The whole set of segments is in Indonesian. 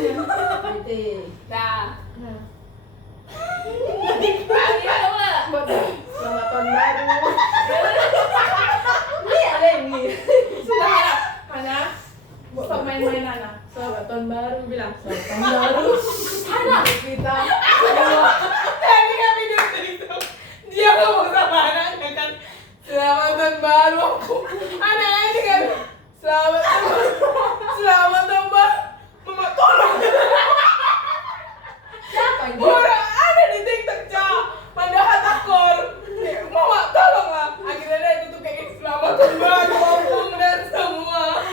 Pretty. Dah. Selamat tahun baru. Ini ada ini. Sudah. Mana? Stop main-mainan ah. Selamat tahun baru bilang. Selamat tahun baru. Sana. Kita. Tadi kami itu. Dia ngomong sama anaknya kan. Selamat tahun baru. Anaknya ini kan. Selamat tahun baru. Mama tolong. Siapa ini? Orang ada di TikTok, Cak. Mandaha takor. Mama tolonglah. Akhirnya dia tutup kayak gini. Selamat tahun baru, Opung dan semua.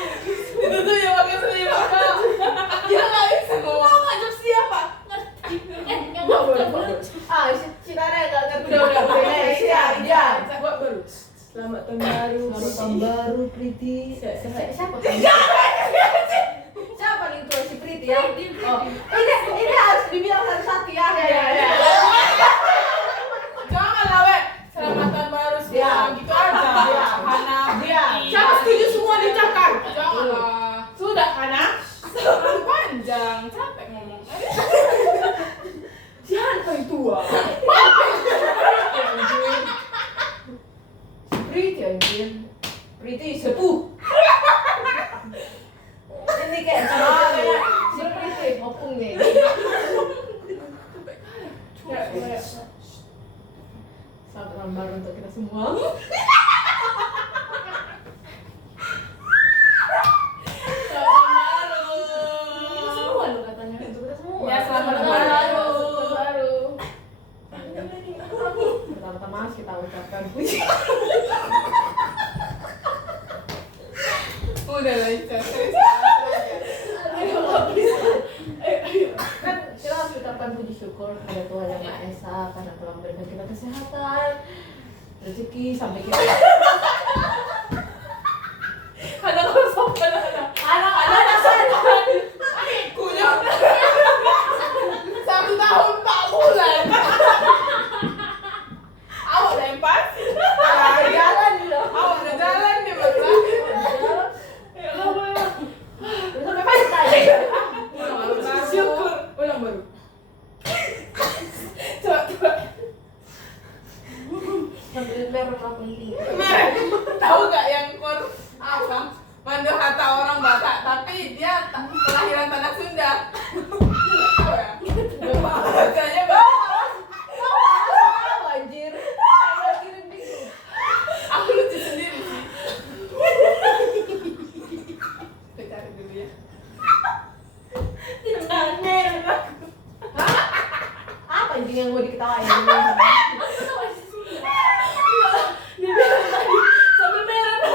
Itu tuh yang pakai selimut, Kak. Dia nggak bisa ngomong. Ngajak siapa? Ngerti. Enggak boleh. Ah, si Tara enggak ngerti. Udah. Dia. Buat baru. Selamat tahun baru. Selamat tahun baru, Priti. Siapa? Siapa nih tuh si Priti ya? Oh, ini harus dibilang satu-satu ya. Ya. Janganlah, we. Selamat tahun baru semua. Ya. Gitu aja. Ya. Hana, Ya. Priti. Siapa setuju semua diucapkan? Janganlah. Sudah, Hana. Terlalu panjang. Capek ngomong. Siapa yang tua? Priti anjir. Priti sepuh. Ini kayak si Priti opung nih. Ya. Selamat tahun baru untuk kita semua. Selamat baru. Kita semua lo katanya untuk kita semua. Ya, selamat tahun baru. Tahun baru. Pertama-tama kita ucapkan puji. Udah lancar. Kan kita harus ucapkan puji syukur pada Tuhan Yang Maha Esa karena telah memberikan kita kesehatan, rezeki sampai kita. Ada kosong ada. Anak-anak sana. Adikkunya 1 tahun 4 bulan. Awak lempar. Jalan dulu. Awak udah jalan dia baru lahir. Ya Allah. Sampai pantai. Syukur. Ulang baru. Coba. Sambil merah apa penting. Merek. Tahu gak yang kor apa? Mando Hatta orang Batak, tapi dia kelahiran tanah Sunda. Tahu ya? Bahasanya Batak. Anjir. Kirim bingung. Aku lucu sendiri sih. Kita cari dulu ya. Apa anjing yang mau diketawain? Dia bilang tadi sambil merah aku.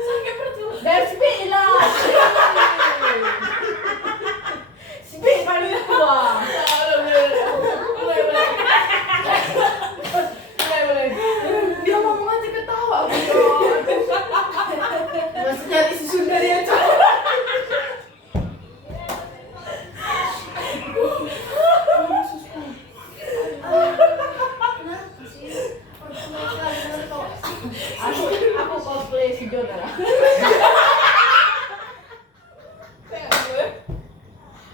Sakit perut. Dan Bismillah. Bismillah paling tua. Dia ngomong aja ketawa. Masih nyari si Sunda dia cowok. Aku cosplay si Jona lah.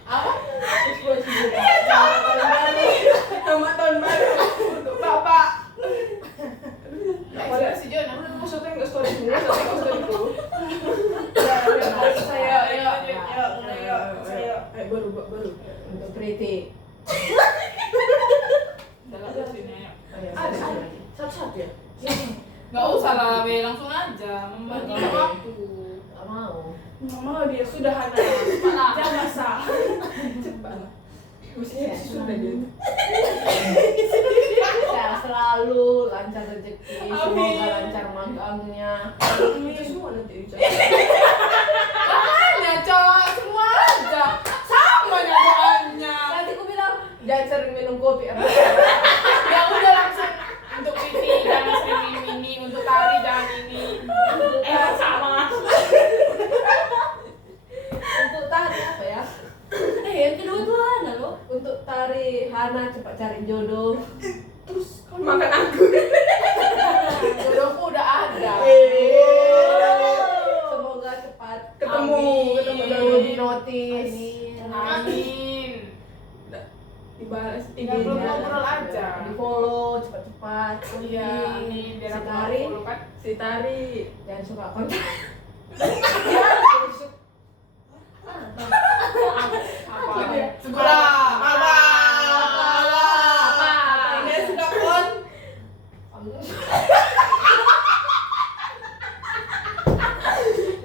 Apa? Cosplay si Jona. Selamat tahun baru untuk Bapak. Waduh si Jon, aku udah foto yang story semua, foto storyku. Saya, Baru untuk Priti. dalam sini ayo. Ada satu-satu ya? Nggak usah lah, Be, langsung aja membagi waktu. Gak mau. Mama dia sudah ada, cepatlah. Jangan sah. Cepatlah. Mestinya si sudah dia. Ya selalu lancar rezeki, Amin. semoga lancar magangnya. Ini semua nanti dicatat. Makanya, Cok, semua aja. Sama ya doanya. Nanti aku bilang jangan sering minum kopi. Ya udah langsung untuk Vivi jangan sering minum ini, untuk Tari jangan ini. Sama. Untuk Tari apa ya? Yang kedua tuh Hana loh. Untuk Tari Hana cepat cari jodoh. Terus makan anggur. Amin. Biar Si aku Tari. follow kan. Si Tari. Jangan suka konten. Apa? dia? Segera. Apa? Apa? Dia suka kon.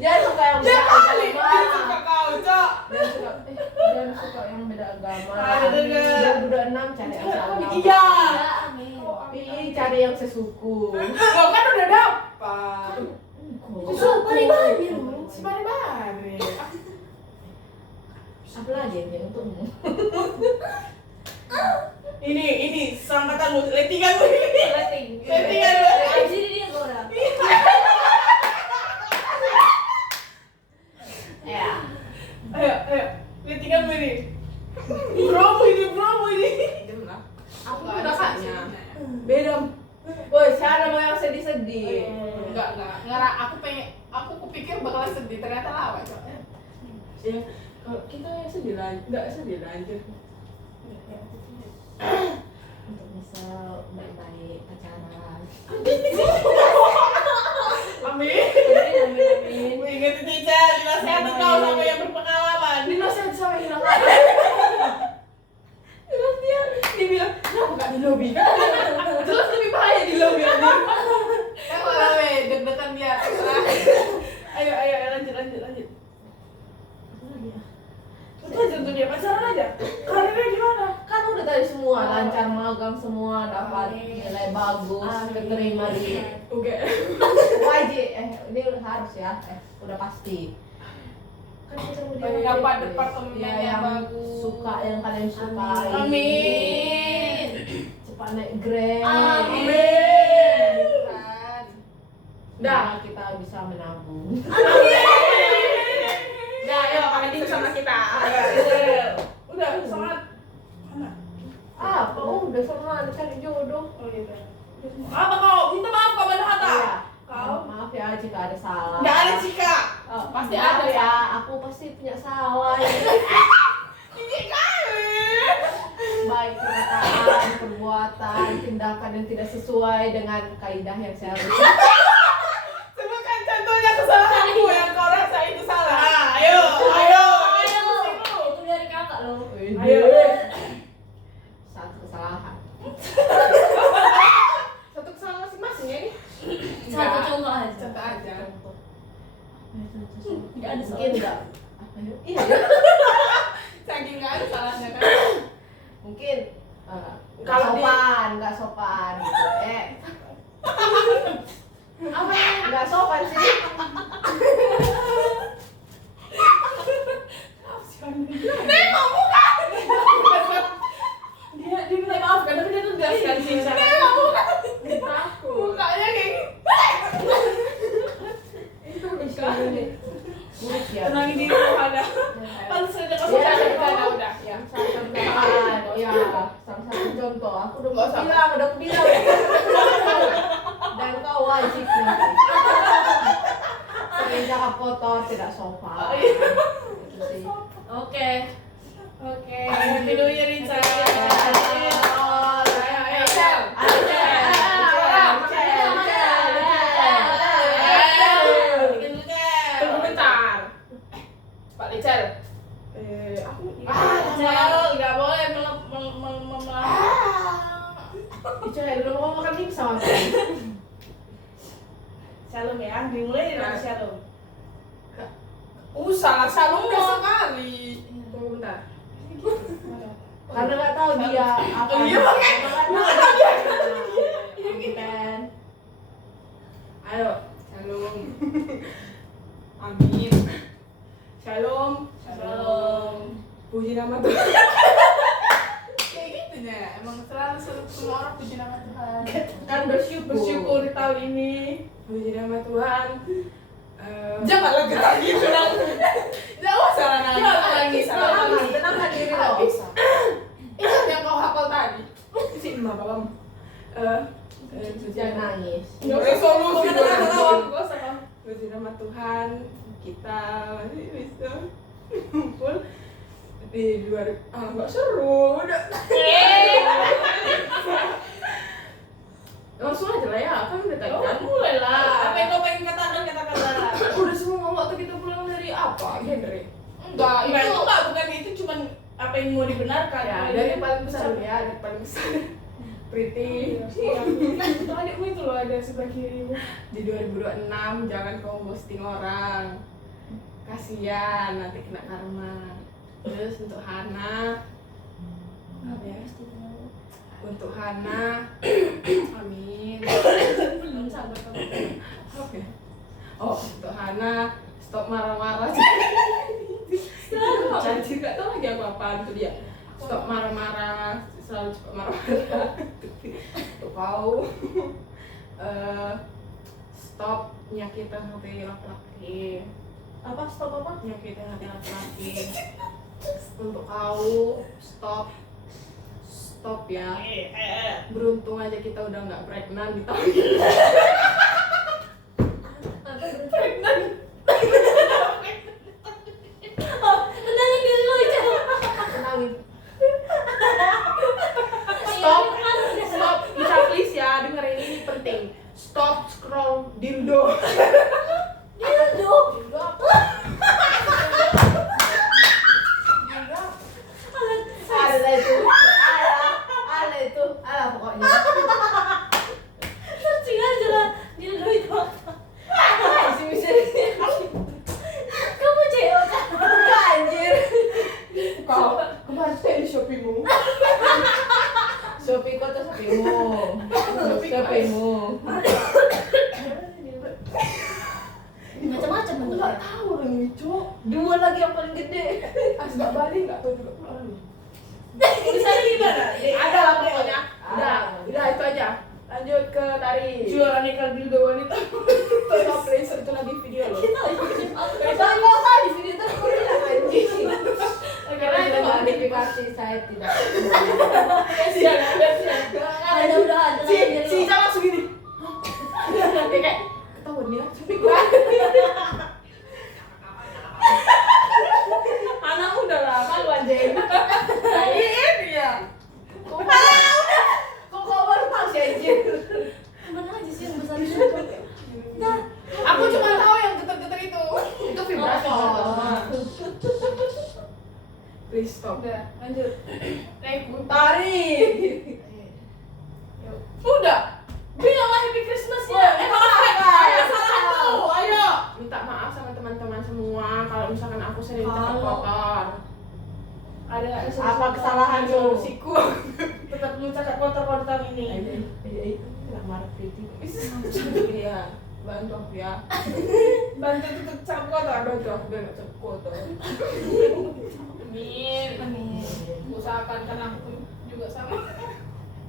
Jangan suka yang beda Dia suka agama. kau, Cok. Jangan suka yang beda agama. Aduh, Dia udah 6 cari yang sama. Iya. Amin. Ih, cari yang sesuku. Kau kan udah dapat. Susu bari-bari lu. Si Bari-Bari. Apa lagi yang untukmu? Ini sangkatanmu, lettinganmu ini. Rating. Lettinganmu. Jadi dia orang. Ya. Ayo, lettinganmu ini. Promo ini. Aku Nggak udah ada kasih. Beda. Woi, siapa nama yang sedih-sedih? Enggak. Aku kupikir bakalan sedih, ternyata lawak, Cok. Ya, kalau kita yang sedih lanjut, enggak sedih lanjut. Untuk bisa baik-baik pacaran. Amin. Amin. Ingat itu, Cel, dinasihati kau sama yang berpengalaman. Dinasihati sama yang hilang. Terus dia bilang, kenapa gak di lobby? Jelas lebih bahaya di lobby aja. Kalau deg-degan dia. Ayo, lanjut. Lanjut untuk dia pacaran aja. Karirnya gimana? Kan udah tadi semua lancar magang semua dapat nilai bagus Amin. keterima di Oke. wajib ini harus ya udah pasti kan ketemu dia Dapat wajib. departemen Ya, yang bagus. suka yang kalian sukai Amin. cepat naik grade Amin. Dah kita bisa menabung. Dah, ayo pakai sama kita. Udah, semangat. Apa udah sama cari jodoh. Oh gitu. Apa kau? Minta maaf kau pada Hatta. Iya. Kau? Maaf ya jika ada salah. Nggak ada Cika. Oh, Pasti maaf ada, ya, aku pasti punya salah. Ini kali. Baik perkataan, perbuatan, tindakan yang tidak sesuai dengan kaidah yang seharusnya. Sebutkan contohnya kesalahanku yang kau rasa itu salah. Ayo. Itu dari kakak loh. Ayo. Satu kesalahan. Satu kesalahan masing-masing ya ini. Satu contoh aja. Contoh aja. Nggak ada Mungkin salah. enggak. Iya. Saking nggak ada salahnya kan. Mungkin Kalau nggak sopan gitu. Apa ya? Nggak sopan sih. Nemo bukan. Dia minta maaf kan, tapi dia tegas kan sih. Nemo bukan. Takut. Mukanya kayak gini. Itu ini. Buruk ya. Tenangin diri kau ada. Pantas aja kau Iya, suka iya. udah. Ya. Salah satu kesalahan, ya salah satu contoh. Aku udah Nggak usah. bilang. Dan kau wajib nanti. Sering cakap kotor, tidak sopan. Oh, iya. Itu sih. Oke. Oke. Happy New Year, Rica. Ayo, Cel. Tunggu bentar. Pak Licel. Aku Cel, nggak boleh Itu udah mau makan pizza sama Shalom ya, dimulai dari Shalom. Salah Shalom udah sekali. tunggu bentar. karena nggak tahu dia apa. Iya, makanya. Nggak tahu dia. Kan. Ayo, Shalom. Amin. Shalom. Shalom. Puji nama Tuhan. Kayak gitu ya, emang selalu semua orang puji nama Tuhan. Kan Bersyukur di tahun ini. Puji nama Tuhan. Jangan lagi bilang. Jangan salah nangis. Tenangkan diri lo. Ingat yang kau hafal tadi. Si emak bapakmu. Jangan nangis. Resolusi. Gak usah. Puji nama Tuhan, kita masih bisa kumpul di 2000. Nggak seru, udah. Langsung aja lah ya, kan udah tadi Oh, kan. mulai lah. Apa yang kau pengen katakan kata-kata? Udah semua ngomong waktu kita pulang dari apa? Genre. Enggak, itu enggak, bukan itu, cuman apa yang mau dibenarkan. Ya, dari paling besar dulu ya, dari paling besar. Pretty. Itu adikmu itu loh ada sebelah kirimu. Di 2026 jangan kau ghosting orang. Kasihan nanti kena karma. Terus untuk Hana, apa ya? Untuk Hana, amin. Belum sabar kamu. Oke. Oh, untuk Hana, stop marah-marah. Janji nggak tahu lagi apa-apaan tuh dia. Stop marah-marah, selalu cepat marah-marah. Untuk kau, stop nyakitin hati laki-laki. Apa stop apa? Nyakitin hati laki-laki. Untuk kau, stop ya. Beruntung aja kita udah nggak pregnant di tahun ini. Apa pregnant? Oh, tenangin diri lo aja. Tenangin. Stop, Ica please ya, dengerin ini penting. Stop scroll dildo. Dildo. Dildo apa? Dildo. Ada itu. Ada itu. Ada pokoknya. Searching aja lah. Dildo itu apa? Bisa. Kamu cewek kan? Enggak anjir. Kau kemarin di Shopee-mu. Shopee kok tuh Shopee-mu. Shopee-mu. Macam-macam Aku bentuknya. nggak tahu orang ini, Cok. Dua lagi yang paling gede. Asbak Bali nggak tahu juga pulang lu. Tulisannya gimana? Ada lah pokoknya. Ada. Udah itu aja. Lanjut ke tari. Jual aneka dildo wanita. Stop laser itu lagi video loh. Jangan kau tahu di sini tuh aku bilang anjing. Karena itu nggak notifikasi saya tidak. Ada udah ada Si lagi si dulu. Ica langsung gini. Dia kayak ketahuan dia. Anak udah lah, malu anjing. Ini ya. Kok kau baru tahu sih anjir? Kemana aja sih yang besar itu? Nah, Aku cuma tahu yang getar-getar itu. Itu vibrator. Please stop. Udah, lanjut. Naik Tari. Udah. Bilang Happy Christmas-nya. Emang ayo salah tuh. Ayo. Minta maaf sama teman-teman semua kalau misalkan aku sering Kalau- kotor. Ada nggak Apa kesalahan lu? Solusiku. Tetap mencatat kotor-kotor tahun ini. Iya itu tidak marah pretty. Iya, bantu aku ya. Bantu tutup cakap kotor. Bantu aku biar nggak cepet kotor. Amin. amin. Usahakan karena aku juga sama.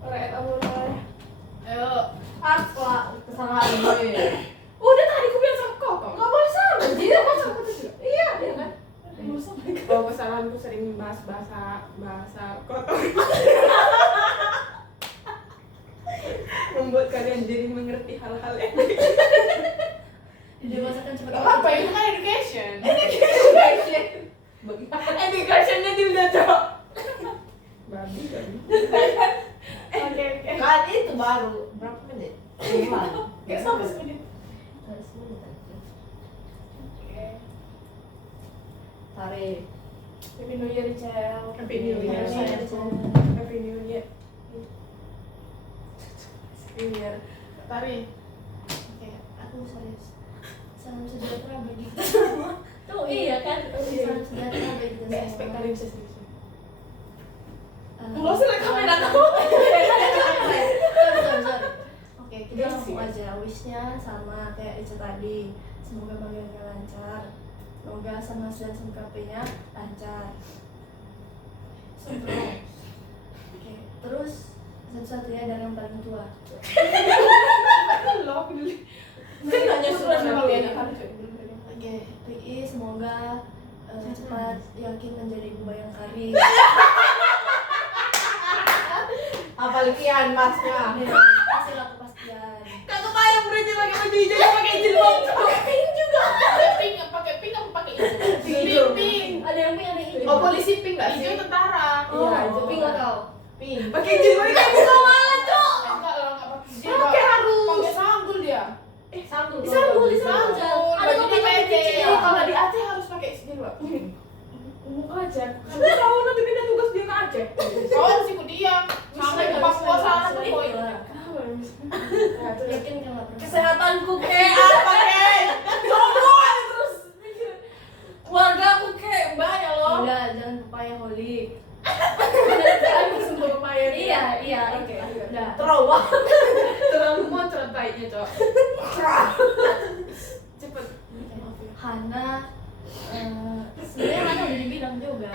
Alright, Allah. Ayo. Apa kesalahan gue? Udah tadi aku bilang sama kau. Nggak boleh sama. Jadi apa sama? Iya, iya kan? Kalau kesalahanku sering bahasa kotor. Membuat kalian jadi mengerti hal-hal yang Didewasakan cepat. Apa itu kan education? educationnya dia cok. Babi kan. Oke. Kan itu baru berapa menit? 5. Kayak sampai semenit. Tarik. Happy New Year, Cel. Happy New Year. Happy New Year. Happy New Year. Tari. Oke, aku serius. Salam sejahtera bagi kita semua. Tuh iya kan? Salam sejahtera bagi kita Nggak expect semua. kalian bisa serius. Nggak usah lihat kamera kamu. Sorry. Oke, kita Iya langsung sih. aja wishnya sama kayak Ica tadi. Semoga panggilannya lancar. Semoga sama dan SMKP-nya lancar. Sempurna. Oke, terus satu-satunya dari yang paling tua. Lo aku dulu. Kan nanya semua sama kalian kalian. akan coba. Oke, Riki semoga cepat yakin menjadi ibu bayangkari. Apalagi masnya. Kasihlah kepastian. Kakak bayang berarti pakai baju hijau yang pakai jilbab. Pakai pink juga. Pakai pink apa pakai hijau? Pink. Ada yang pink, ada yang hijau. Oh, polisi pink nggak sih? Hijau tentara. Oh, Iya, itu pink nggak tahu. Pink. Pakai jilbab ini bukan malah, Cok. Enggak lah, enggak pakai jilbab. Pakai temanku kayak apa kayak ngomong terus mikir keluarga aku kayak banyak loh. Udah, jangan pepaya holik. Jangan semua pepaya. Iya, oke. Udah. Trauma. Terlalu motret baiknya, Cok. Cepet. Hana, sebenarnya Hana udah dibilang juga.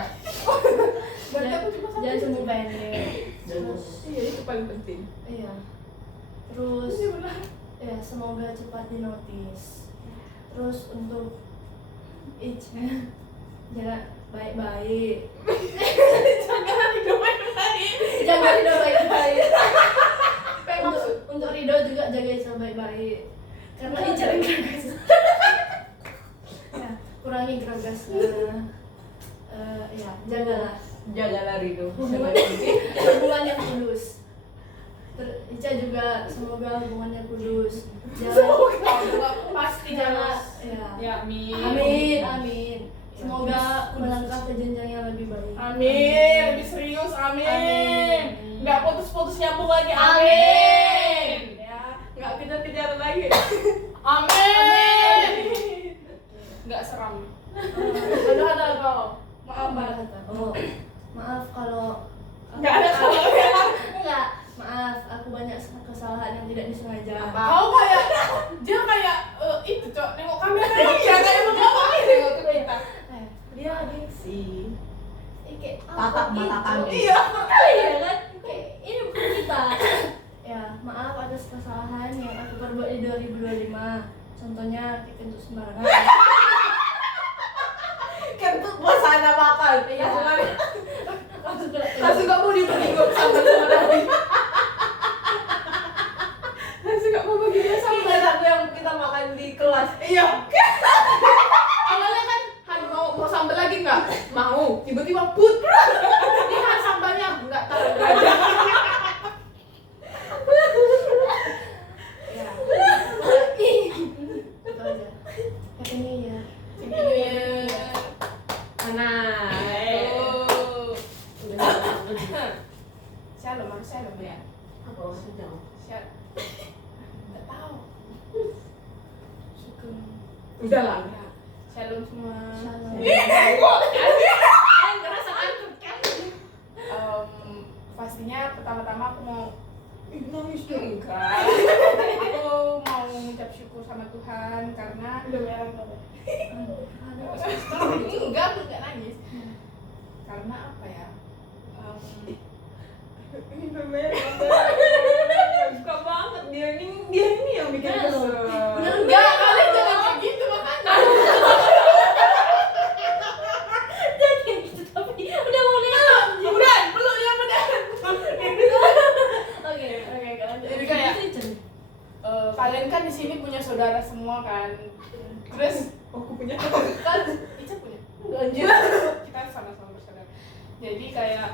Berarti aku cuma satu. Jangan sembunyi pendek. Terus, Iya, itu paling penting. iya. Terus, Iya benar. ya semoga cepat dinotis. Terus untuk Ica, jangan baik-baik. Jangan hidup baik-baik. Jaga Rido baik-baik. Kayak maksud. Untuk Rido juga jaga Ica baik-baik. Karena Ica gegas. Ya, kurangi gegasnya. Ya, jagalah Jagalah Rido. hubungan yang kudus. Ica juga semoga hubungannya kudus. Jangan Pasti jangan jangan. ya. Ya, amin. Amin. Semoga melangkah ke jenjang yang lebih baik. Amin. Lebih serius, amin. Amin. Nggak putus-putus nyambung lagi, Amin. amin. Ya, nggak kejar-kejar lagi. Amin. Nggak seram. Udah ada kau. Maaf, Mbak. Oh, maaf kalau Nggak ada salah. enggak. Maaf, aku banyak kesalahan yang tidak disengaja. Kau kayak dia kayak itu, Cok. Nengok kamera dia kayak mau ngapain nengok ke kita. Dia gengsi. Kayak Tatap apa mata gitu? kami. Iya. Iya kan? Kayak ini bukan kita. Ya, maaf atas kesalahan yang aku perbuat di 2025. Contohnya kayak kentut sembarangan. Kentut bosan makan. Iya. Langsung gak mau diberi sambal sama Dani. Langsung gak mau bagi dia Sama sambal. aku yang kita makan di kelas. Iya. Awalnya kan Han mau sambal lagi nggak? Mau. Tiba-tiba put. Ini Han sambalnya nggak taruh aja. Ya. Itu aja. Kayak ini ya. Mana? Shalom, harus shalom ya. Apa maksudnya? Shalom. Nggak tahu. Syukur. Udah lah. Shalom semua. Shalom. Ngerasa antuk kan? Pastinya pertama-tama aku mau nangis dong. Enggak. Aku mau mengucap syukur sama Tuhan karena Udah merah kok. enggak, aku enggak nangis. Karena apa ya? Ini bermerah. Suka banget dia ini yang bikin Bener kesel. loh. Bener. Enggak, kalian jangan kayak gitu makanya. Jangan kayak gitu tapi udah mau lihat. Udah, peluk ya benar. Oke, lanjut. Jadi kayak Itu. kalian kan di sini punya saudara semua kan. Terus aku punya kan Ica punya. Lanjut. Kita sama-sama bersaudara. Jadi kayak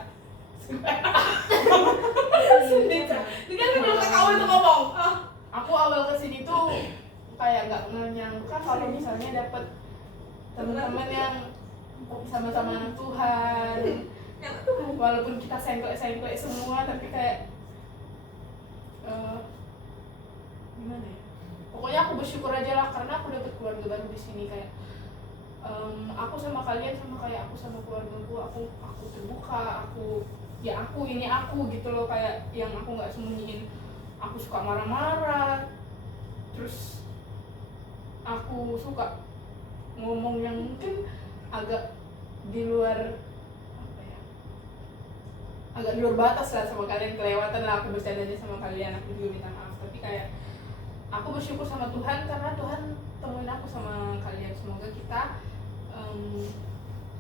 Sedih. ini kan belum kau itu ngomong. Aku awal kesini tuh kayak nggak menyangka kalau misalnya dapet teman-teman yang sama-sama anak Tuhan. Walaupun kita sengklek semua, tapi kayak gimana ya? Pokoknya aku bersyukur aja lah karena aku dapet keluarga baru di sini kayak aku sama kalian sama kayak aku sama keluargaku, aku terbuka, aku ini aku gitu loh, kayak yang aku nggak sembunyiin. Aku suka marah-marah, terus aku suka ngomong yang mungkin agak di luar apa ya, agak di luar batas lah sama kalian, kelewatan lah aku bercandanya sama kalian, aku juga minta maaf. Tapi kayak aku bersyukur sama Tuhan karena Tuhan temuin aku sama kalian. Semoga kita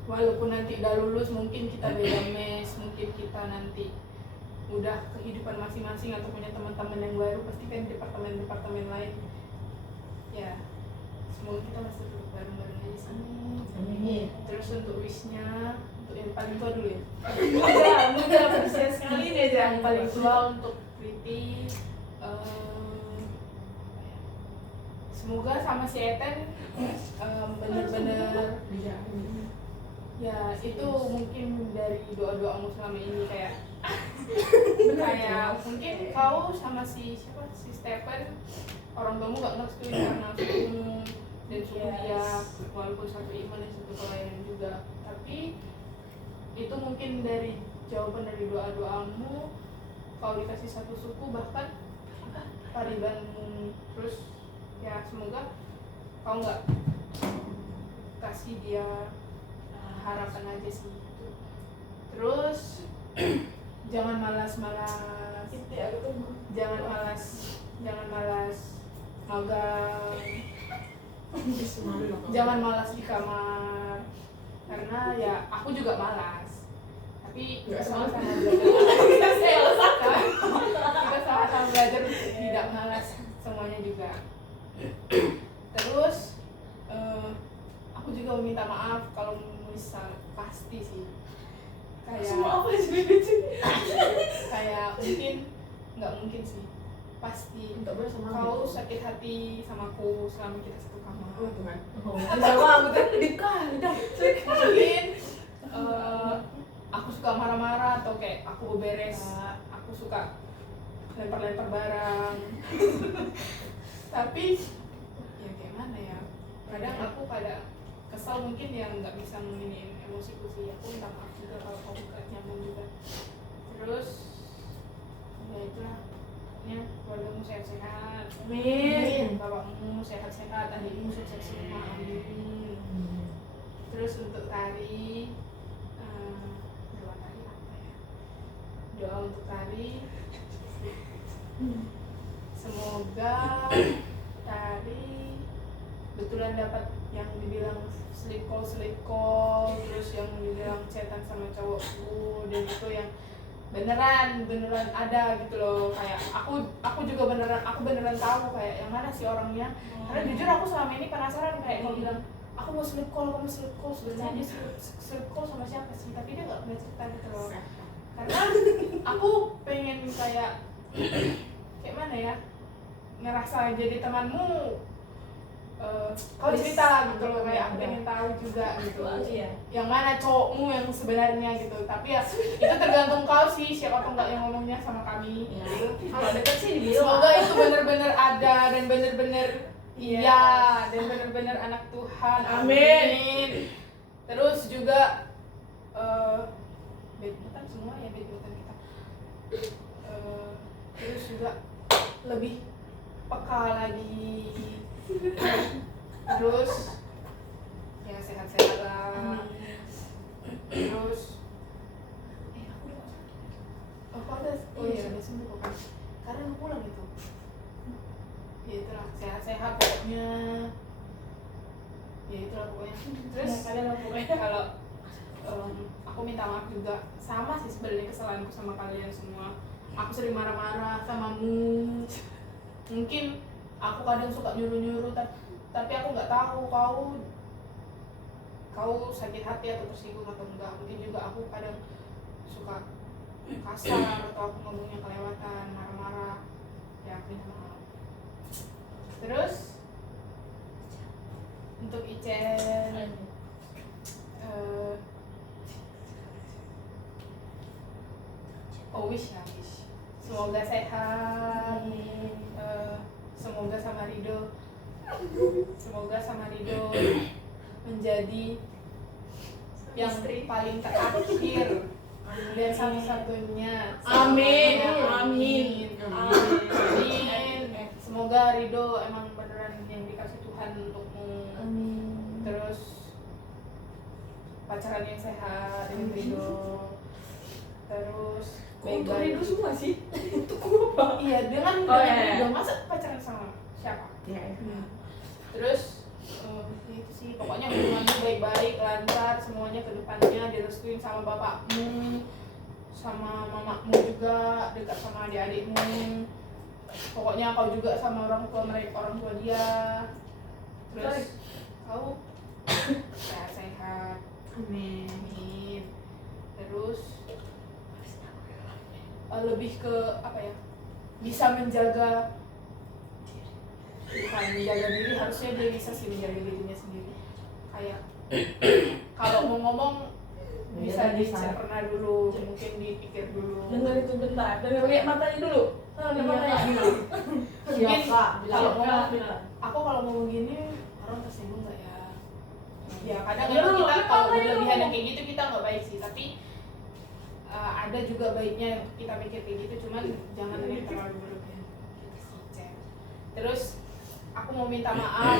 walaupun nanti udah lulus, mungkin kita beda mes, mungkin kita nanti udah kehidupan masing-masing atau punya teman-teman yang baru, pasti kan departemen lain ya. Semoga kita masih tetap bareng-bareng aja sih. Amin. Terus untuk wishnya, untuk yang paling tua dulu ya. Mudah berusia sekali nih aja. Yang paling tua untuk Priti, semoga sama si Eten bener-bener ya, itu mungkin dari doa-doamu selama ini kayak mungkin kau sama si siapa, si Stephen orang kamu nggak ngerti karena sukumu dan suku dia, walaupun satu iman dan satu pelayanan juga, tapi itu mungkin dari jawaban dari doa-doamu kau dikasih satu suku bahkan paribanmu. Terus ya semoga kau nggak kasih dia harapan aja sih gitu. Terus jangan malas magang, jangan malas di kamar, karena ya aku juga malas, tapi kita sama-sama belajar kita sama-sama belajar untuk tidak malas semuanya juga. Terus aku juga meminta maaf kalau misal pasti sih kayak kayak mungkin nggak mungkin sih, pasti kau sakit hati sama aku selama kita satu kamar. Tuhan. Mungkin aku suka marah-marah atau kayak aku beres, aku suka lempar-lempar barang. Tapi ya kayak mana ya, kadang aku pada kesal mungkin yang nggak bisa nginin emosiku sih. Aku minta maaf juga kalau kamu gak nyaman juga. Terus ya itulah, pokoknya keluargamu sehat-sehat, Amin. bapakmu sehat-sehat, adikmu sukses semua, amin. Terus untuk Tari, doa Tari apa ya? Doa untuk Tari, semoga Tari betulan dapat yang dibilang selingkuh, terus yang dibilang chatan sama cowokku, dan itu yang beneran ada gitu loh. Kayak aku juga beneran tahu kayak yang mana sih orangnya. Karena jujur aku selama ini penasaran, kayak mau bilang aku mau selingkuh, sebenarnya dia selingkuh sama siapa sih, tapi dia nggak pernah cerita gitu loh. Karena aku pengen kayak mana ya, ngerasa jadi temanmu, kau cerita gitu loh, kayak aku pengen tahu juga gitu yang mana cowokmu yang sebenarnya gitu. Tapi ya itu tergantung kau sih, siapa atau enggak yang ngomongnya sama kami. Kalau deket sih dibilang. Semoga itu benar-benar ada dan benar-benar iya dan benar-benar anak Tuhan, amin. Terus juga badminton semua ya, badminton kita. Terus juga lebih peka lagi. Terus ya sehat-sehat lah. Terus aku udah udah sembuh kok kan, karena lu pulang itu. Ya itulah, sehat-sehat pokoknya. Ya itulah pokoknya. Terus kalau aku minta maaf juga, sama sih sebenarnya kesalahanku sama kalian semua. Aku sering marah-marah samamu. Mungkin aku kadang suka nyuruh-nyuruh, tapi aku nggak tahu kau sakit hati atau tersinggung atau enggak. Mungkin juga aku kadang suka kasar atau aku ngomongnya kelewatan, marah-marah. Ya aku minta maaf. Terus untuk Icen, wish. Semoga sehat. Semoga sama Rido menjadi yang paling terakhir dan satu-satunya. Amin. Semoga Rido emang beneran yang dikasih Tuhan untukmu. Amin. Terus pacaran yang sehat dengan Rido. Terus Untuk baik-baik. Rindu semua sih. Iya, dengan iya. Rido. Masa pacaran sama siapa? Ya. Terus itu sih, pokoknya hubunganmu baik-baik, lancar semuanya ke depannya, direstuin sama bapakmu, sama mamamu juga, dekat sama adik-adikmu. Pokoknya kau juga sama orang tua dia. Terus kau sehat-sehat. Amin. Terus lebih ke apa ya? Bisa menjaga, bukan menjaga diri, harusnya dia bisa sih menjaga dirinya sendiri. Kayak kalau mau ngomong bisa dicerna dulu, mungkin dipikir dulu. Dengar itu bentar, dengar lihat matanya dulu. Lihat matanya. Mungkin kalau ngomong bilang. aku kalau ngomong gini orang tersinggung nggak ya? Ya kadang Iya, memang kita kalau makanya berlebihan ngomong. kayak gitu kita nggak baik sih, tapi ada juga baiknya kita mikir kayak gitu, cuman jangan yang terlalu berlebihan. Gitu sih, Cek. Terus aku mau minta maaf.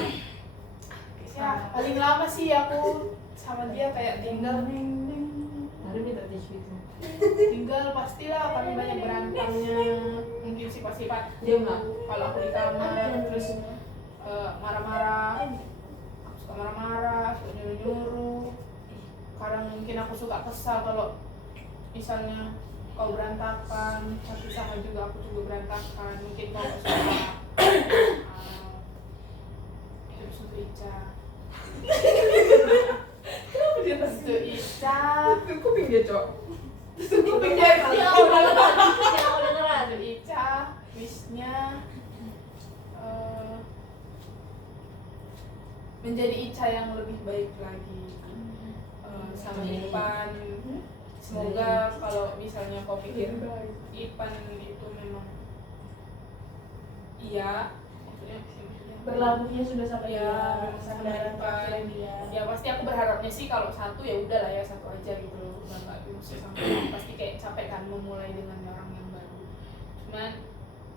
Ya, paling lama sih aku sama dia kayak tinggal Baru minta tisu itu. tinggal pastilah kami banyak berantemnya, mungkin sifat-sifat Diam lah. kalau aku di kamar terus marah-marah, aku suka marah-marah, suka nyuruh-nyuruh. Kadang mungkin aku suka kesal kalau misalnya kau berantakan, tapi sama juga aku juga berantakan, mungkin kau gak suka. Itu untuk Ica. Untuk Ica. Kuping dia, Cok. Kuping dia. Yang udah dengeran. Untuk Ica, wishnya menjadi Ica yang lebih baik lagi. Sama Ipan. Semoga kalau misalnya kau pikir Ipan itu memang iya, maksudnya Berlabuhnya sudah sampai ya, sama sama darah Ipan. terakhir dia. Ya pasti aku berharapnya sih kalau satu ya udah lah ya, satu aja gitu loh, udah nggak bisa sampai pasti kayak capek kan memulai dengan orang yang baru. Cuman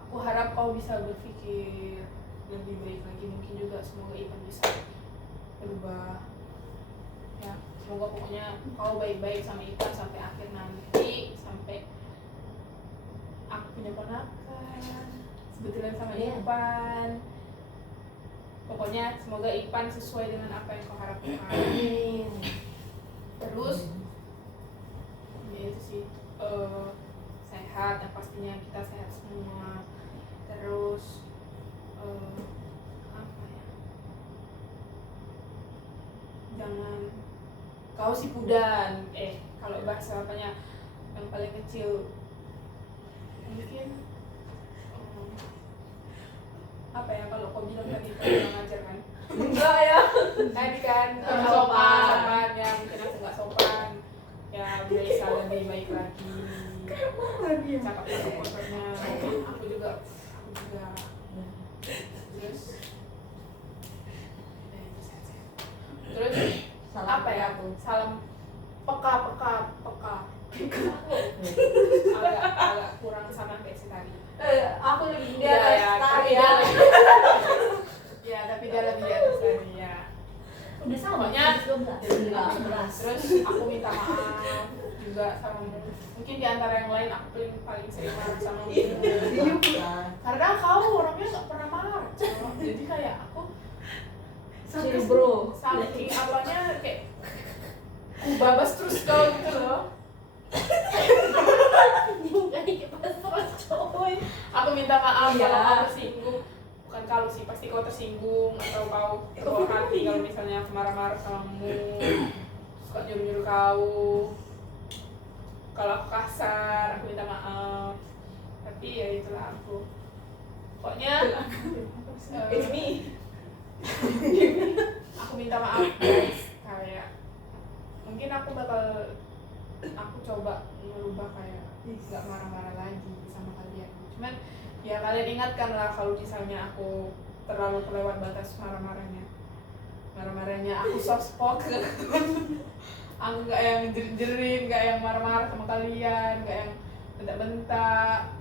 aku harap kau bisa berpikir lebih baik lagi, mungkin juga semoga Ipan bisa berubah ya, semoga pokoknya kau baik-baik sama Ipan sampai akhir nanti, sampai aku punya ponakan kebetulan sama Iya. Ipan. Pokoknya semoga Ipan sesuai dengan apa yang kau harapkan. Amin. Terus ya itu sih, sehat, yang pastinya kita sehat semua. Terus apa ya, jangan kau si pudan, kalau bahasa apanya yang paling kecil mungkin apa ya, kalau kau bilang tadi kau kurang ajar kan? Enggak ya, tadi kan sopan ya, mungkin aku nggak sopan ya, bisa lebih baik lagi. Cakap-cakap kotornya, aku juga. Terus Salam apa ya, tuh. salam peka agak kurang sama kayak si tadi. Aku lebih Iya, ya, tapi ya. ya, tapi dia lebih di atas tadi ya. Udah sama. Pokoknya 12. terus aku minta maaf juga sama mungkin di antara yang lain aku paling sering marah sama karena kau orangnya nggak pernah marah, Cok. Jadi kayak aku Chill, bro. saking apanya kayak ku babas terus kau gitu loh. Bukan pas coy. Aku minta maaf Iya. kalau kau tersinggung. Bukan kalau sih, pasti kau tersinggung atau kau terbawa hati kalau misalnya aku marah-marah samamu, suka nyuruh-nyuruh kau. Kalau aku kasar, aku minta maaf. Tapi ya itulah aku. Pokoknya It's me. aku minta maaf guys, kayak mungkin aku coba merubah kayak nggak marah-marah lagi sama kalian. Cuman ya kalian ingatkan lah kalau misalnya aku terlalu kelewat batas marah-marahnya aku soft spoken. Aku nggak yang jerit-jerit, nggak yang marah-marah sama kalian, nggak yang bentak-bentak.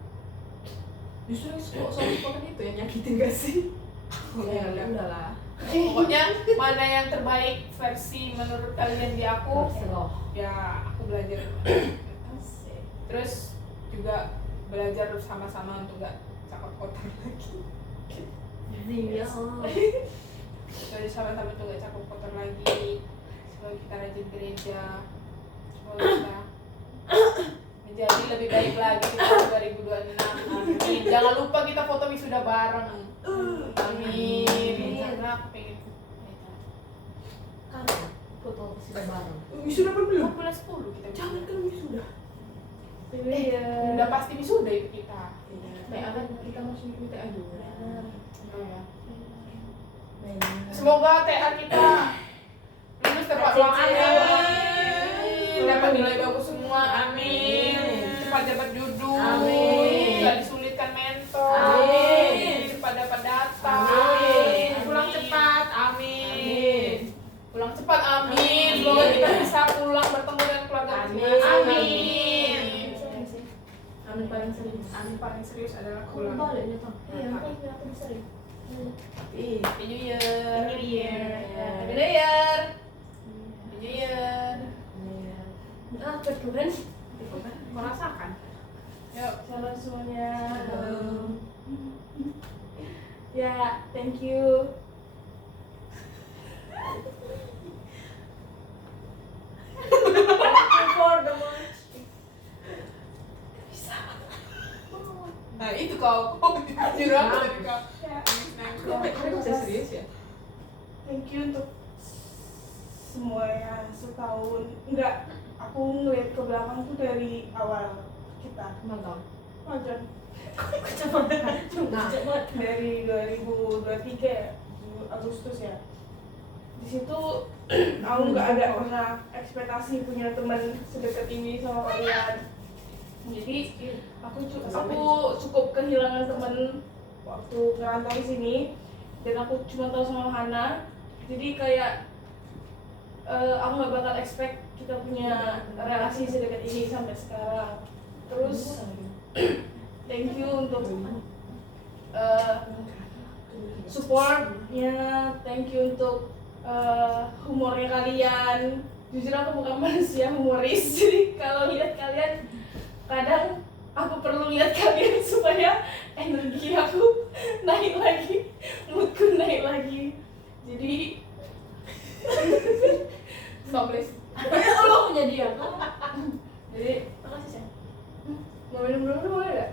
Justru soft spoken itu yang nyakitin gak sih? Ya, udahlah. Pokoknya mana yang terbaik versi menurut kalian di aku, ya aku belajar. Terus juga belajar sama-sama untuk gak cakap kotor lagi. Iya. Jadi sama-sama untuk gak cakap kotor lagi. Semoga kita rajin gereja. Semoga kita menjadi lebih baik lagi di tahun 2026. Amin. Jangan lupa kita foto wisuda bareng. Amin. Karena aku pengen Kan foto sudah bareng. Wisuda pun belum? bulan 10 kita Jangan kan wisuda. udah pasti wisuda itu kita. Kayak kan kita masuk UTS juga. Oh ya. Semoga TR kita lulus tepat waktu. Dapat Amin. Gak disulitkan mentor. Amin. Pada datang. Amin. Pulang cepat. Amin. Amin. Pulang cepat. Amin. Amin. Semoga kita bisa pulang bertemu dengan keluarga Amin. masing-masing. Amin. Amin paling serius. Amin paling serius adalah Aku pulang. balik nih Pak. Iya, makanya aku bisa ya. Ih. Happy New Year. New Year. Happy New Year. Happy New Year. Ah, berduaan. Merasakan. Yuk. Halo semuanya. Halo. Ya, thank you. For the much. Nah itu kau jujur aku dari kau. Kok bisa serius ya? Thank you untuk semuanya setahun. Enggak, aku ngeliat ke belakang tuh dari awal kita Mantap. magang Nah, dari 2023 ya, Agustus ya. Di situ aku nggak ada pernah ekspektasi punya teman sedekat ini sama kalian. Jadi aku cukup kehilangan teman waktu ngerantau di sini, dan aku cuma tahu sama Hana. Jadi kayak aku nggak bakal expect kita punya relasi sedekat ini sampai sekarang. Terus thank you untuk supportnya, thank you untuk humornya kalian. Jujur aku bukan manusia humoris, jadi kalau lihat kalian kadang aku perlu lihat kalian supaya energi aku naik lagi, moodku naik lagi. Jadi Stop please. lo punya dia. Jadi, makasih sayang. Mau minum dulu boleh nggak?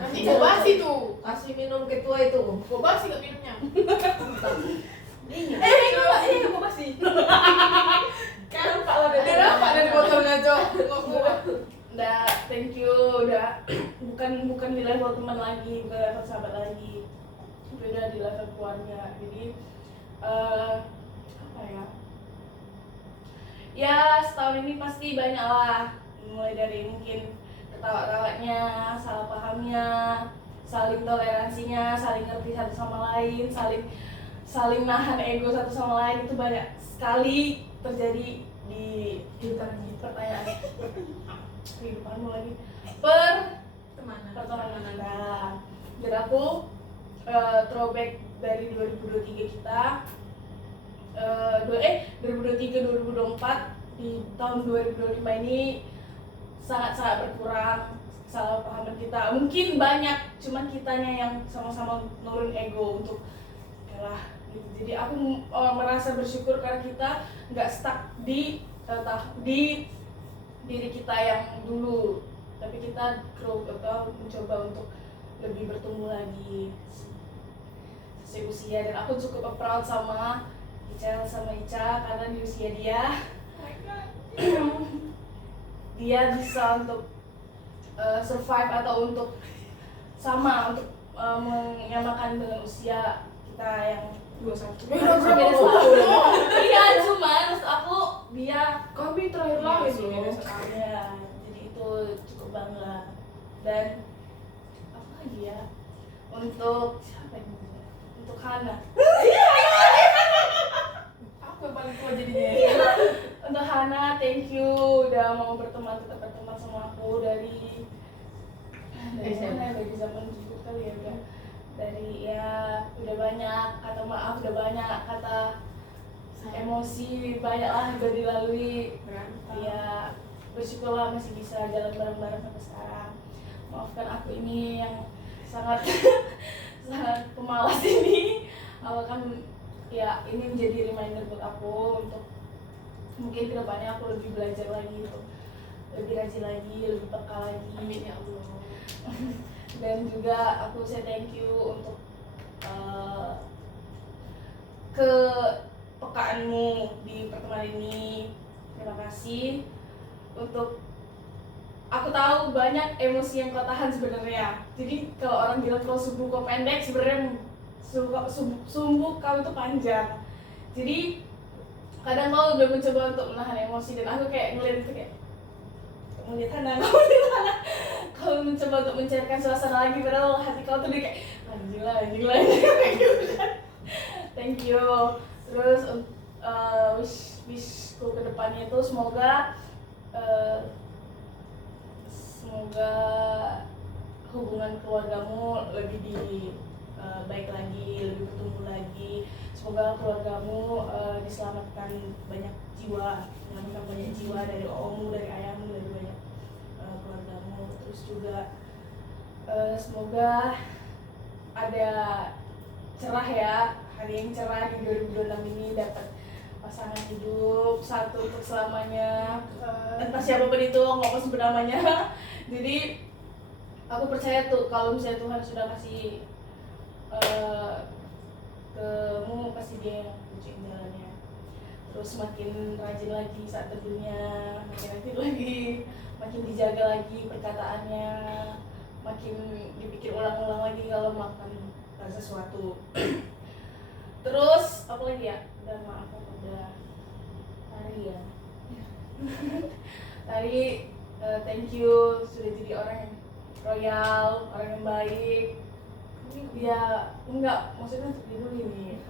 Nanti coba sih tuh. Kasih minum ketua itu. Coba sih gak minumnya. Ini mau masih. Kan dia dapat dari botolnya Cok. Udah, thank you. Udah bukan di level teman lagi, bukan level sahabat lagi. Beda di level keluarga. Jadi apa ya? Ya setahun ini pasti banyak lah. Mulai dari mungkin ketawa-tawanya, salah pahamnya, saling toleransinya, saling ngerti satu sama lain, saling nahan ego satu sama lain. Itu banyak sekali terjadi di pertanyaan kehidupanmu lagi pertemanan kita. Dan aku throwback dari 2023 kita 2023-2024 di tahun 2025 ini sangat-sangat berkurang salah pahaman kita. Mungkin banyak, cuman kitanya yang sama-sama nurun ego untuk kalah gitu. Jadi aku merasa bersyukur karena kita nggak stuck di diri kita yang dulu, tapi kita grow atau mencoba untuk lebih bertumbuh lagi sesuai usia. Dan aku cukup proud sama Ica karena di usia dia dia bisa untuk survive atau untuk menyamakan dengan usia kita yang 21. Beda berapa beda tahun? setahun. Iya, cuman maksud aku dia Kami terakhir lahir sih, loh. ya, jadi itu cukup bangga. Dan apa lagi ya, untuk siapa yang ngomong? Untuk Hana. Aku yang paling tua jadinya. Untuk Hana, thank you udah mau tetap berteman sama aku dari mana ya, dari zaman dulu kali ya, udah dari ya udah banyak kata maaf, udah banyak kata emosi, banyak lah udah dilalui. Ya bersyukurlah masih bisa jalan bareng-bareng sampai sekarang. Maafkan aku ini yang sangat sangat pemalas ini. Kan ya ini menjadi reminder buat aku untuk mungkin kedepannya aku lebih belajar lagi, untuk lebih rajin lagi, lebih peka lagi. Amin ya Allah. Dan juga aku say thank you untuk kepekaanmu di pertemuan ini. Terima kasih. Untuk aku tahu banyak emosi yang kau tahan sebenarnya. Jadi kalau orang bilang kalau sumbu kau pendek, sebenarnya sumbu kau itu panjang. Jadi kadang kau udah mencoba untuk menahan emosi, dan aku kayak ngeliat itu kayak melihat Hana, melihat Hana. Kau mencoba untuk mencairkan suasana lagi, padahal hati kau tuh kayak anjing lah kayak gitu kan. Thank you. Terus wishku ke depannya itu semoga hubungan keluargamu lebih baik lagi, lebih bertumbuh lagi. Semoga keluargamu diselamatkan banyak jiwa dari ommu, dari ayahmu, dari banyak keluargamu. Terus juga semoga ada cerah ya, hari yang cerah di 2026 ini, dapat pasangan hidup satu untuk selamanya, entah siapapun itu, nggak usah sebut namanya. Jadi aku percaya tuh kalau misalnya Tuhan sudah kasih kamu, pasti Dia yang tunjukin jalannya. Terus makin rajin lagi saat teduhnya, makin rajin lagi, makin dijaga lagi perkataannya, makin dipikir ulang-ulang lagi kalau melakukan sesuatu. Terus apa lagi ya? Udah maaf, udah Tari ya. Tari, thank you sudah jadi orang yang royal, orang yang baik. Ya enggak, maksudnya untuk dulu ini.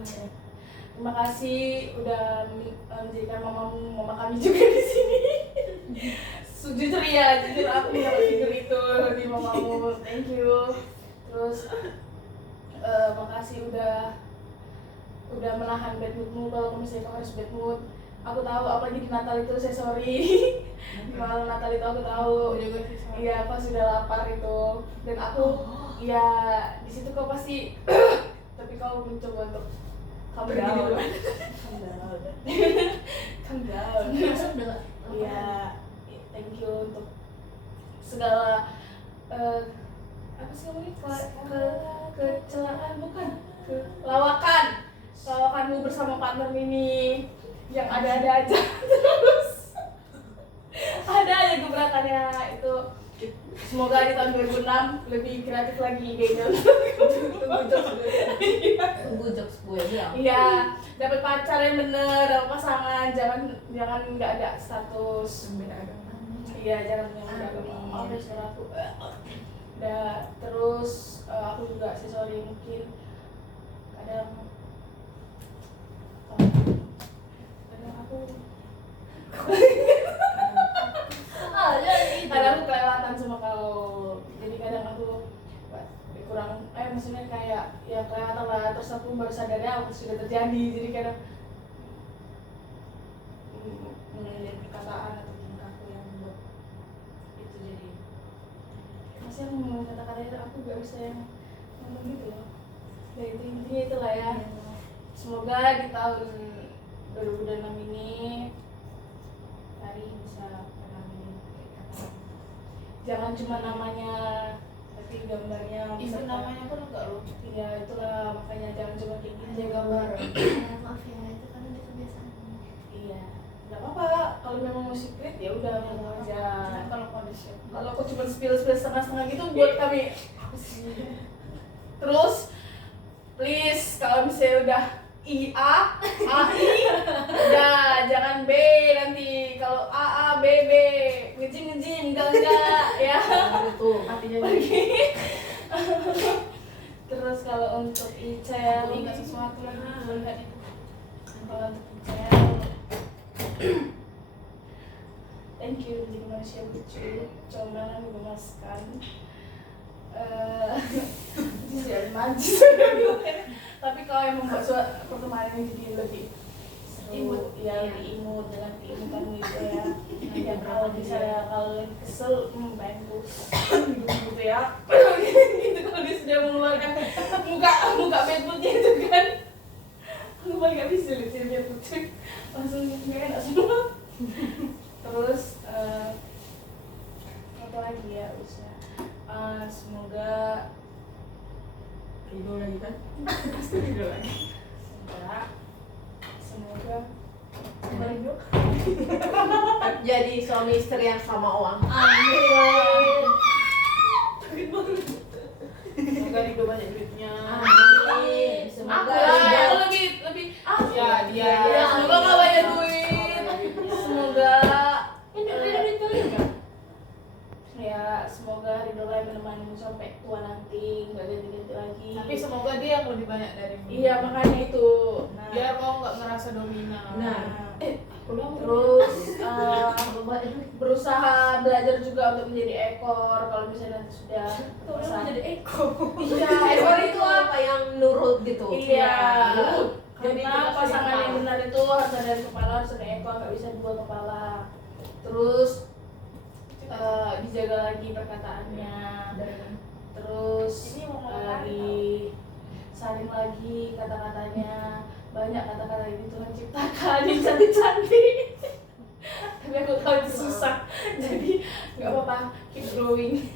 Terima kasih udah menjadikan mama kami juga di sini. Jujur ya, jujur aku dapat figur itu di mamamu. Thank you. Terus makasih udah menahan bad moodmu kalau misalnya kamu harus bad mood. Aku tahu, apalagi di Natal itu saya sorry. Di malam Natal itu aku tahu. Iya, pas sudah lapar itu. Dan aku ya di situ kau pasti tapi kau mencoba untuk calm down. Calm down. Iya, thank you untuk segala apa sih namanya, kecelakaan bukan, lawakanmu bersama partner ini yang ada aja terus ada aja gebrakannya itu. Semoga di tahun 2006 lebih kreatif lagi idenya. Tunggu jokes gue ya. Iya, dapat pacar yang bener, dapat pasangan, jangan nggak ada status. Beda agama. Iya, jangan yang beda agama. Maaf ya saudara aku. Terus aku juga sorry mungkin kadang aku kadang aku kelewatan sama kau, jadi kadang aku kurang maksudnya kayak ya kelewatan lah, terus aku baru sadarnya aku sudah terjadi, jadi kadang mengenai perkataan atau tingkahku yang membuat itu jadi masih yang ngomong kata-kata itu aku gak bisa yang ngomong gitu loh. Dan itu intinya itulah ya. Semoga di tahun 2026 ini Tari bisa menangani kata. Jangan cuma namanya, tapi gambarnya. Itu namanya pun enggak loh. Iya, itulah makanya jangan cuma kayak gitu aja gambar. Maaf ya, itu kan udah kebiasaan. Iya, nggak apa-apa. Kalau memang mau secret ya udah ngomong aja. Kalau kondisi. Kalau aku cuma spill setengah-setengah gitu buat kami. Terus, please kalau misalnya udah IA, AI, udah jangan B nanti. Kalau AA, BB, ngejim, enggak ya. Itu artinya Pergi. Terus kalau untuk Icel, ingat sesuatu lagi melihat itu. kalau untuk Icel, thank you menjadi manusia lucu, comelan mengemaskan. Jadi manjis. Tapi kalau yang membuat pertemanan ini jadi lebih seru, ya lebih imut dengan keimutanmu itu ya. Ya kalau misalnya kalau kesel, bantu gitu ya. Gitu kalau dia sudah mengeluarkan muka bad moodnya itu kan. Aku malah gak bisa lihat dia bad mood, langsung gak enak semua. Terus apa lagi ya usah. Semoga Ridho lagi kan? pasti ridho lagi. Semoga ridho. Jadi suami istri yang sama uang. Amin. Semoga ridho banyak duitnya. Amin. Semoga Aku lebih Ya, dia. ya, semoga gak banyak duit. Semoga intinya itu. Nah, Biar kau nggak merasa dominan. Nah. terus berusaha belajar juga untuk menjadi ekor kalau misalnya nanti sudah Kalau jadi ekor. iya Ekor itu apa yang nurut gitu? iya Jadi karena kita pasangan sering yang benar itu harus ada dari kepala, harus ada ekor, nggak bisa dua kepala. Terus dijaga lagi perkataannya, terus disaring lagi kata-katanya. Banyak kata-kata ini Tuhan ciptakan yang cantik-cantik. Tapi aku tahu itu susah, jadi nggak apa-apa, keep growing.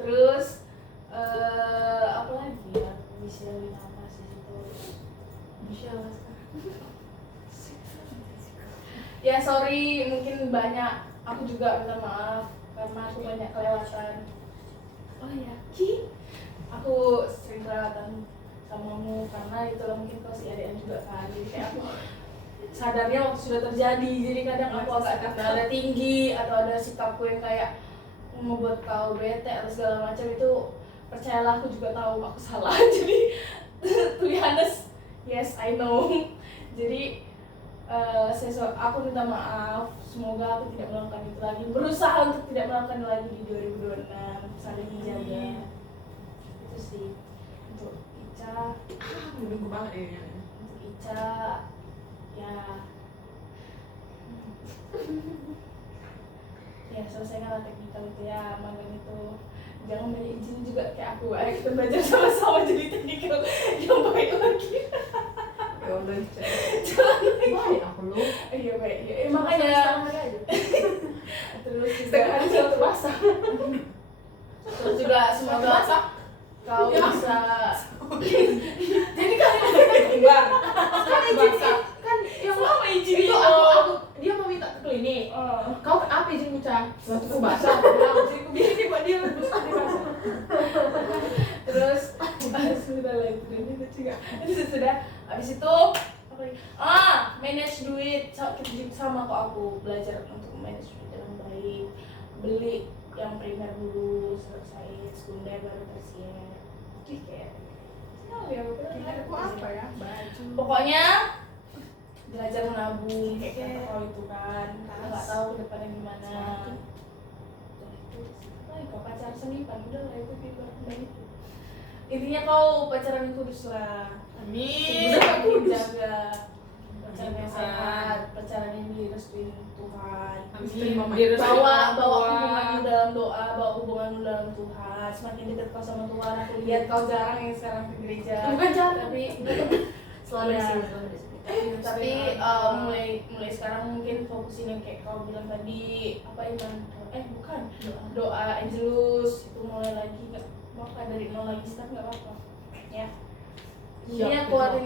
Terus apa lagi ya, Michelle nama sih itu. Michelle ya sorry, mungkin banyak. Aku juga minta maaf karena aku banyak kelewatan. Oh ya, aku sering kelewatan samamu karena itulah mungkin kau si adean juga kan. Jadi kayak aku sadarnya waktu sudah terjadi. Jadi kadang aku agak nada tinggi atau ada sikapku yang kayak membuat kau bete atau segala macam, itu percayalah aku juga tahu aku salah. Jadi to be honest, yes I know. Jadi aku minta maaf, semoga aku tidak melakukan itu lagi, berusaha untuk tidak melakukan lagi di 2026, saling menjaga. Itu sih untuk Ica. Menunggu banget ya. Untuk Ica ya ya selesainya lah teknikal itu ya, magang itu jangan banyak izin juga kayak aku. Ayo kita belajar sama-sama jadi teknikal yang baik lagi. Ya Allah, Ica. Baik aku lu. Iya baik, iya makanya. Terus juga basah. terus juga semoga kau bisa. Jadi kan kembar. Kan izin kan yang Selama izin itu aku dia mau minta ke klinik. Kau apa izin Ica? Waktu aku basah. Jadi aku bikin buat dia terus basah. Terus sudah lah itu juga. Sudah habis itu apa lagi? Manage duit. Sama kok aku belajar untuk manage duit dengan baik. Beli yang primer dulu, selesai sekunder baru tersier. Kayak Aku apa ya? Baju. pokoknya belajar menabung kayak kata kau itu kan, karena nggak tahu ke depannya gimana. Kau pacar senipan udah lah itu bebas dari itu. Intinya kau pacaran yang kudus lah. Amin. Jaga pacaran yang sehat, pacaran yang direstuin Tuhan. Amin. Bawa hubunganmu dalam doa, bawa hubunganmu dalam Tuhan. Semakin dekat kau sama Tuhan, aku lihat kau jarang yang sekarang ke gereja. Bukan jarang, tapi Selalu di Iya. sini, selalu di sini. tapi mulai sekarang mungkin fokusin yang kayak kau bilang tadi, apa iman bukan doa Angelus itu mulai lagi, nggak apa dari nol lagi start, nggak apa-apa ya. Ini aku ada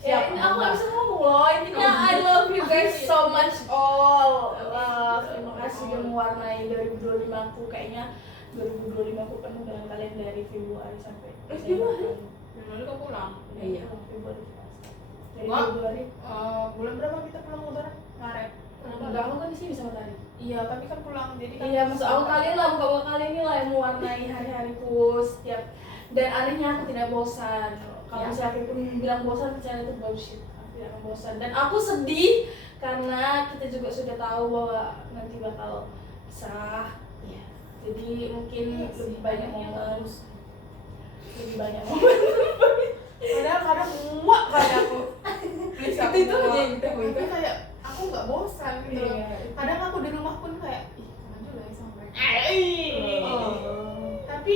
ya ini aku nggak bisa ngomong loh. Intinya I love you guys so much all. Terima kasih yang mewarnai 2025 aku. Kayaknya 2025 aku penuh dengan kalian dari Februari sampai Februari? Lalu kau pulang. Iya. Februari. Dari Wah. Februari. Bulan berapa kita pulang lebaran? Maret. Enggak, aku kan di sini sama Tari. Iya, tapi kan pulang jadi kan. Iya, maksud aku kalian lah, muka kalian ini lah yang mewarnai hari-hariku setiap. Dan anehnya aku tidak bosan. Kalau Ya. siapa pun bilang bosan, percaya itu bullshit. Aku tidak akan bosan. Dan aku sedih karena kita juga sudah tahu bahwa nanti bakal pisah. Iya. Jadi mungkin lebih banyak momen. Lebih banyak momen. Kadang-kadang muak kayak aku. Please aku Itu muak. aja yang kita Tapi kayak aku nggak bosan gitu loh. Iya. Kadang aku di rumah pun kayak ih kemana juga ya sama mereka. Oh. Tapi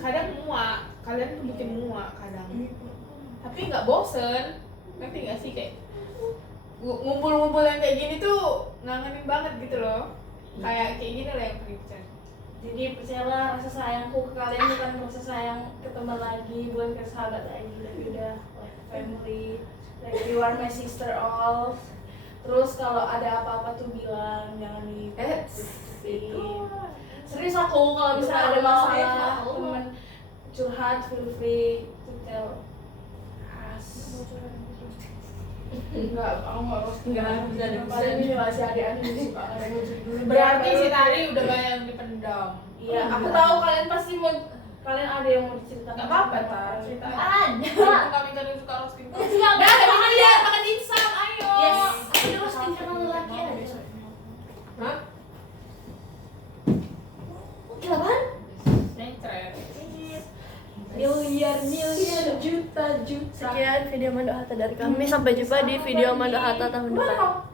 kadang muak. Kalian tuh bikin muak kadang. Tapi nggak bosen. Ngerti nggak sih kayak ngumpul-ngumpul yang kayak gini tuh ngangenin banget gitu loh. Kayak gini lah yang paling dicari. Jadi percayalah, rasa sayangku ke kalian bukan rasa sayang ke teman lagi, bukan ke sahabat lagi, tapi udah like family, like you are my sister all. Terus kalau ada apa-apa tuh bilang, jangan di serius aku kalau misalnya ada masalah, teman curhat, feel free to tell us. Enggak, aku nggak harus Padahal ini masih adik-adik yang suka ada yang lucu dulu. Berarti si Tari udah banyak yang dipendam. Iya, aku tahu kalian pasti mau kalian ada yang mau diceritakan? Nggak apa-apa, Tar. Cerita. Ada. Kami kan yang suka roasting. Enggak, Dah, enggak, makan dia, makan dimsum, ayo. Yes. Aku di roasting karena lelaki ada besok. Hah? Kenapaan? Mencret. Miliar juta. Sekian video Mando Hatta dari kami. Sampai jumpa di video Mando Hatta tahun depan.